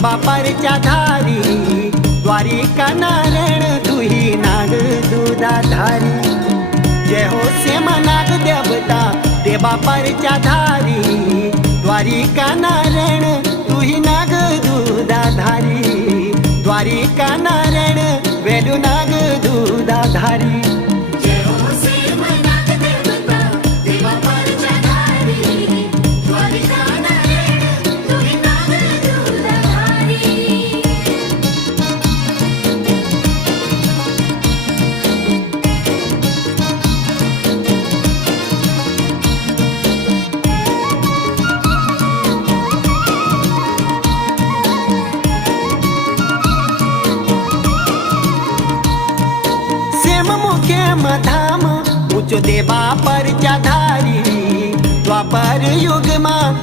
देवा परच्या धारी द्वारिका नारायण तुही नाग दुधाधारी जय हो सेमा नाग देवता देवा परच्या धारी द्वारिका नारायण तुही नाग दुधाधारी द्वारिका नारायण वेलू नाग दुधाधारी धाम उच्च देवा परच्या धारी द्वापर युग मा